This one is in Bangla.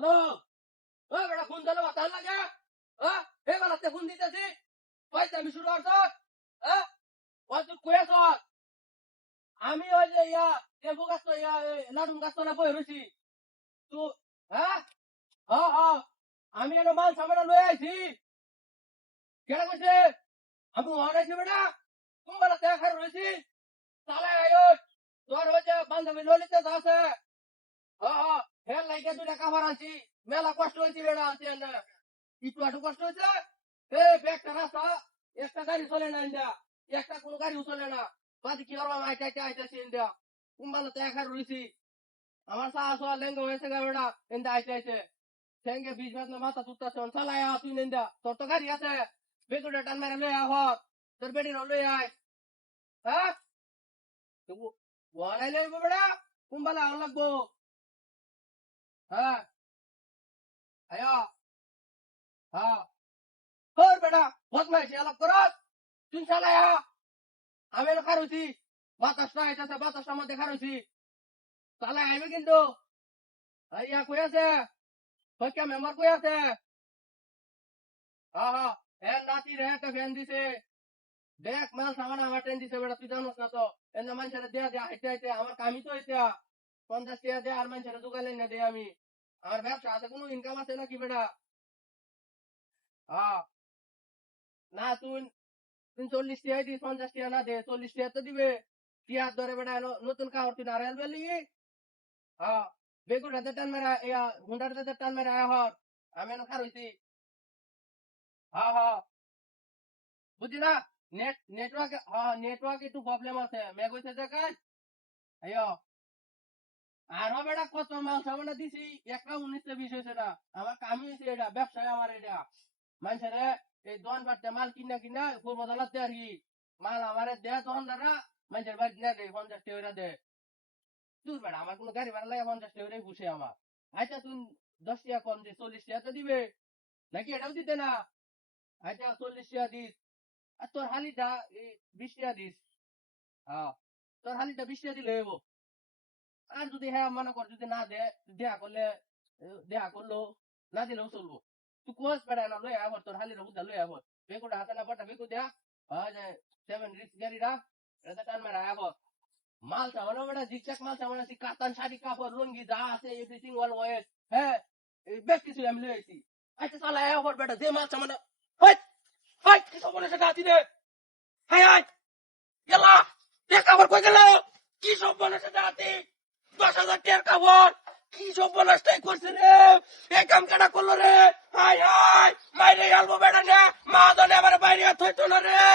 হ্যালো, ও বেটা ফোন দিলে বাতান লাগে। এই বেলাতে ফোন দিতেছি, পয়সা আমি শুরু করছ। ওই তুই কয়ে আছ, আমি ওই যে লেবু গাছ তো লাডুম গাছ তো না বই রয়েছি। তুই হ্যাঁ হ্যাঁ হ্যাঁ আমি এনে মাল সামানা লয়ে আইছি। কেডা কইছে? আমি অনাইছি বেটা, কোন বেলাতে খাই রয়েছি। চালাই আয় তোর হচ্ছে বান্ধবী ললিতে আছে। হেল লাইকে দুটা কাভার আনছি, মেলা কষ্ট হয়েছে বেড়া আনছি না, একটু আটু কষ্ট হয়েছে। একটা রাস্তা, একটা গাড়ি চলে না ইন্ডিয়া, একটা কোনো গাড়িও চলে না। বাদি কি করবো আইতেছি ইন্ডিয়া, কুম্বালাতে একা রয়েছি। আমার সাহস হওয়া লেঙ্গা হয়েছে গা বেড়া, ইন্ডিয়া আইতে সঙ্গে 20 বাদ না মাথা তুলতেছে চালাই তুই ইন্ডিয়া। তোর তো গাড়ি আছে, বেগুটা টান মেরে লই আহ, তোর বেটি লই আয়। হ্যাঁ ওয়ালাই লইব বেড়া, কুম্বালা আন লাগবো। হ্যাঁ আয়া হ্যাঁ তোর বেটা বদমাইশি আলাপ করত, তুই চালায়া আমি এনে খারইছি। বাতাসটা আইতাছে, বাতাসটা মধ্যে খারইছি, চালাই আইবে কিন্তু। ইয়া কই আছে, সৈক্যা মেম্বার কই আছে? হ্যাঁ এর নাতি রে একটা ফ্যান দিছে, দেখ মাল সামান আমার ট্রেন দিছে বেটা, তুই জানোস না তো। এনে মানুষের দেয়া দেয়া হাইতে হাইতে আমার কামই তো হইতে 50 টাকা দেয়া আর মানুষের জোগালেন না দেয়া আমি। আমার ব্যবসা আছে, কোনো ইনকাম আছে নাকি বেটা? হ্যাঁ না তুই, তুই 40 টাকা দিস, 50 টাকা না দে, 40 টাকা তো দিবে। টিয়ার ধরে বেটা নতুন কাহর তুই নারায়ণ বেলি। হ্যাঁ বেগুন হাতে টান মেরা হুন্ডার হাতে টান মেরা হর আমি এনে খার হইছি। হ্যাঁ হ্যাঁ বুঝি না, নেটওয়ার্ক নেটওয়ার্ক একটু প্রবলেম আছে, মেঘ হইছে দেখায়। আইও আর বেটা কত মাল সামনে দিছি, একটা 19-20 হয়েছে না। আমার কামই হয়েছে এটা, ব্যবসায় আমার এটা। মানুষের এই দোকান পাটতে মাল কিনা কিনা খুব মজা লাগছে আর কি। মাল আমার দেয় দোকানদাররা, মানুষের বাড়ি না দেয় 50 টাকা দেয়। দূর বেড়া, আমার কোনো গাড়ি ভাড়া লাগে 50 টাকা ঘুষে আমার। আচ্ছা তুই 10 টাকা কম দে, 40 টাকা তো দিবে নাকি? এটাও দিতে না। আচ্ছা 40 টাকা দিস, আর তোর হালিটা 20 টাকা দিস। হ্যাঁ তোর হালিটা 20 টাকা দিলে হইব। আর যদি হ্যাঁ মনে কর যদি না দে, দেয়া করলে দেয়া করলো, না দিলেও চলবো। তুই কোচ বেড়া না লই আবার, তোর হালির বুদ্ধা লই আবার। বেগুটা হাতে না পাটা বেগু দেয়া, যে 7 রিক্স গাড়িটা এটা টান মেরা আবার। মাল চামানো বেটা জিকচাক মাল চামানো আছি, কাতান শাড়ি কাপড় লুঙ্গি যা আছে এভরিথিং অল ওয়েস। হ্যাঁ এই বেশ কিছু আমি লই আইছি। আচ্ছা চালা আবার বেটা যে মাল চামানো, হাই হাই কি সব বলে সেটা আছি রে। হাই হাই গেলা দেখ আবার কই গেল, কি সব বলে সেটা আছি। 10,000 টাকার কাপড়, কি সব বলাসটাই করছে রে, এই কাম কাটা করলো রে। হাই হাই মাইরে আলবো বেটা নে, মা দনে আমার বাইরে থইতো না রে।